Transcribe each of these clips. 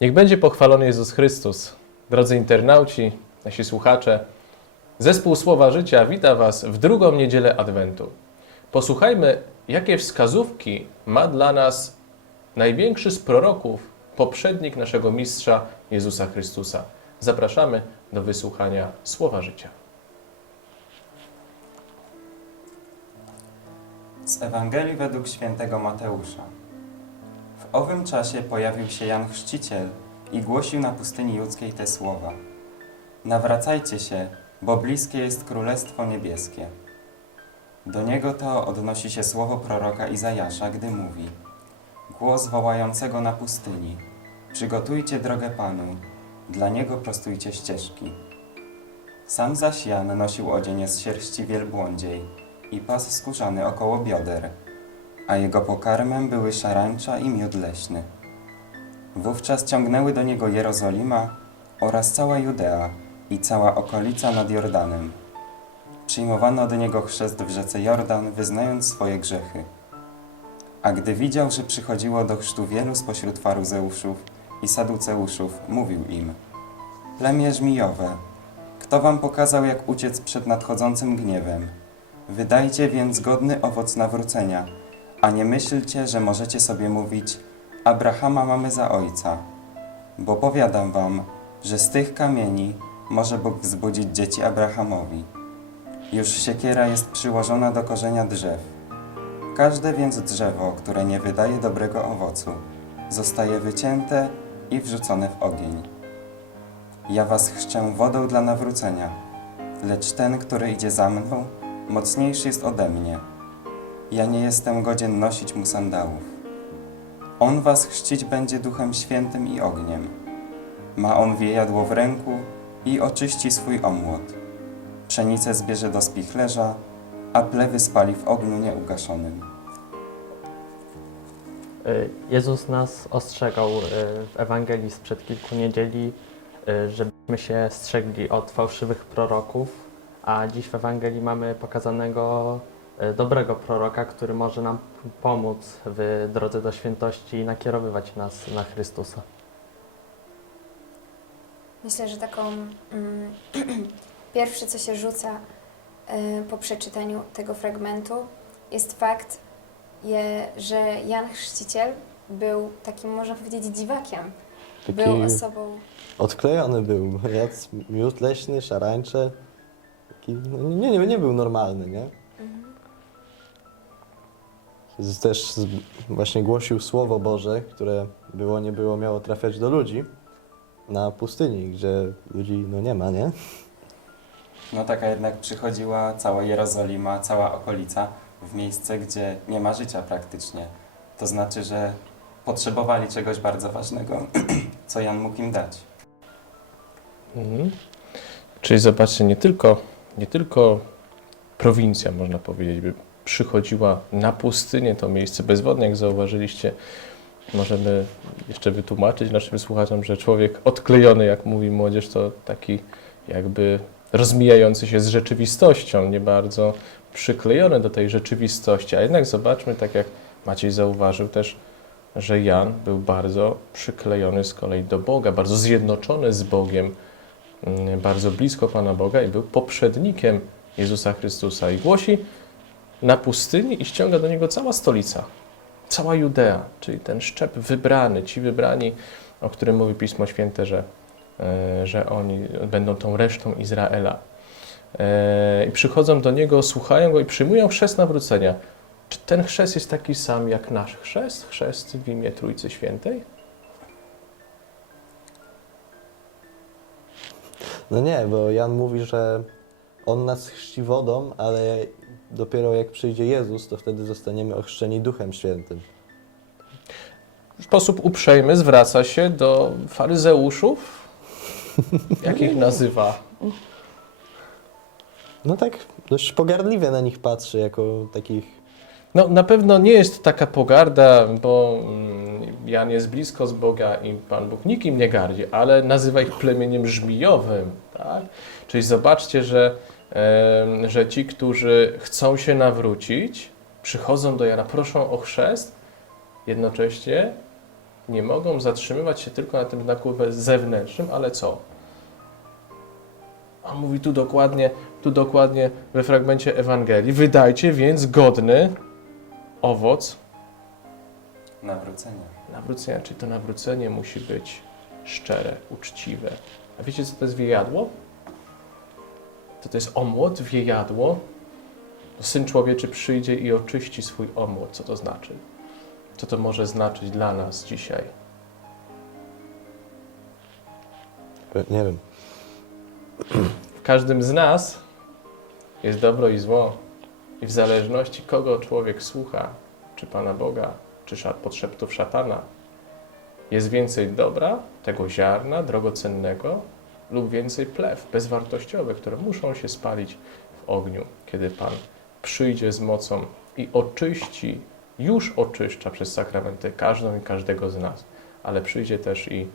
Niech będzie pochwalony Jezus Chrystus. Drodzy internauci, nasi słuchacze, zespół Słowa Życia wita Was w drugą niedzielę Adwentu. Posłuchajmy, jakie wskazówki ma dla nas największy z proroków, poprzednik naszego mistrza Jezusa Chrystusa. Zapraszamy do wysłuchania Słowa Życia. Z Ewangelii według świętego Mateusza. W owym czasie pojawił się Jan Chrzciciel i głosił na pustyni judzkiej te słowa. Nawracajcie się, bo bliskie jest Królestwo Niebieskie. Do niego to odnosi się słowo proroka Izajasza, gdy mówi Głos wołającego na pustyni Przygotujcie drogę Panu, dla Niego prostujcie ścieżki. Sam zaś Jan nosił odzienie z sierści wielbłądziej i pas skórzany około bioder, a jego pokarmem były szarańcza i miód leśny. Wówczas ciągnęły do niego Jerozolima oraz cała Judea i cała okolica nad Jordanem. Przyjmowano od niego chrzest w rzece Jordan, wyznając swoje grzechy. A gdy widział, że przychodziło do chrztu wielu spośród faryzeuszów i saduceuszów, mówił im: Plemię żmijowe, kto wam pokazał, jak uciec przed nadchodzącym gniewem? Wydajcie więc godny owoc nawrócenia, a nie myślcie, że możecie sobie mówić: Abrahama mamy za ojca. Bo powiadam wam, że z tych kamieni może Bóg wzbudzić dzieci Abrahamowi. Już siekiera jest przyłożona do korzenia drzew. Każde więc drzewo, które nie wydaje dobrego owocu, zostaje wycięte i wrzucone w ogień. Ja was chrzczę wodą dla nawrócenia, lecz ten, który idzie za mną, mocniejszy jest ode mnie. Ja nie jestem godzien nosić mu sandałów. On was chrzcić będzie duchem świętym i ogniem. Ma on wiejadło w ręku i oczyści swój omłot. Pszenicę zbierze do spichlerza, a plewy spali w ogniu nieugaszonym. Y, Jezus nas ostrzegał y, w Ewangelii sprzed kilku niedzieli, y, żebyśmy się strzegli od fałszywych proroków, a dziś w Ewangelii mamy pokazanego dobrego proroka, który może nam pomóc w drodze do świętości i nakierowywać nas na Chrystusa. Myślę, że taką mm, pierwsze, co się rzuca y, po przeczytaniu tego fragmentu, jest fakt, je, że Jan Chrzciciel był takim, można powiedzieć, dziwakiem. Taki Był osobą, odklejony był. Jadł miód leśny, szarańcze. Taki, no, nie, nie, nie był normalny, nie? Z- Też z, właśnie głosił Słowo Boże, które było, nie było, miało trafiać do ludzi na pustyni, gdzie ludzi no nie ma, nie? No taka jednak przychodziła cała Jerozolima, cała okolica w miejsce, gdzie nie ma życia praktycznie. To znaczy, że potrzebowali czegoś bardzo ważnego, co Jan mógł im dać. Mhm. Czyli zobaczcie, nie tylko, nie tylko prowincja, można powiedzieć, by przychodziła na pustynię, to miejsce bezwodne, jak zauważyliście. Możemy jeszcze wytłumaczyć naszym słuchaczom, że człowiek odklejony, jak mówi młodzież, to taki jakby rozmijający się z rzeczywistością, nie bardzo przyklejony do tej rzeczywistości. A jednak zobaczmy, tak jak Maciej zauważył też, że Jan był bardzo przyklejony z kolei do Boga, bardzo zjednoczony z Bogiem mm, bardzo blisko Pana Boga i był poprzednikiem Jezusa Chrystusa. I głosi na pustyni i ściąga do niego cała stolica, cała Judea, czyli ten szczep wybrany, ci wybrani, o którym mówi Pismo Święte, że, e, że oni będą tą resztą Izraela. E, I przychodzą do niego, słuchają go i przyjmują chrzest nawrócenia. Czy ten chrzest jest taki sam jak nasz chrzest? Chrzest w imię Trójcy Świętej? No nie, bo Jan mówi, że on nas chrzci wodą, ale dopiero jak przyjdzie Jezus, to wtedy zostaniemy ochrzczeni Duchem Świętym. w sposób uprzejmy zwraca się do faryzeuszów. Jak ich nazywa? No tak dość pogardliwie na nich patrzy, jako takich No, na pewno nie jest taka pogarda, bo mm, Jan jest blisko z Boga i Pan Bóg nikim nie gardzi, ale nazywa ich plemieniem żmijowym. Tak? Czyli zobaczcie, że, że ci, którzy chcą się nawrócić, przychodzą do Jana, proszą o chrzest, jednocześnie nie mogą zatrzymywać się tylko na tym znaku zewnętrznym, ale co? A mówi tu dokładnie, tu dokładnie we fragmencie Ewangelii, wydajcie więc godny owoc Nawrócenia. nawrócenia. Czyli to nawrócenie musi być szczere, uczciwe. A wiecie, co to jest wiejadło? To to jest omłot, wiejadło. Syn Człowieczy przyjdzie i oczyści swój omłot. Co to znaczy? Co to może znaczyć dla nas dzisiaj? Pe- Nie wiem. W każdym z nas jest dobro i zło. I w zależności kogo człowiek słucha, czy Pana Boga, czy podszeptów szatana, jest więcej dobra, tego ziarna drogocennego, lub więcej plew bezwartościowych, które muszą się spalić w ogniu, kiedy Pan przyjdzie z mocą i oczyści, już oczyszcza przez sakramenty każdą i każdego z nas, ale przyjdzie też i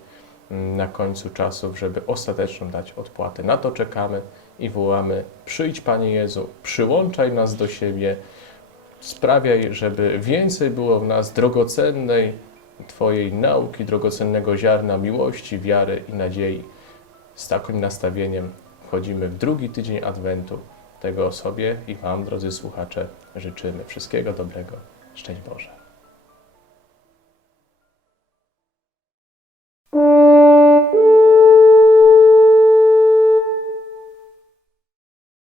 mm, na końcu czasów, żeby ostateczną dać odpłatę. Na to czekamy i wołamy: Przyjdź, Panie Jezu, przyłączaj nas do siebie, sprawiaj, żeby więcej było w nas drogocennej Twojej nauki, drogocennego ziarna miłości, wiary i nadziei. Z takim nastawieniem wchodzimy w drugi tydzień Adwentu. Tego sobie i Wam, drodzy słuchacze, życzymy. Wszystkiego dobrego. Szczęść Boże.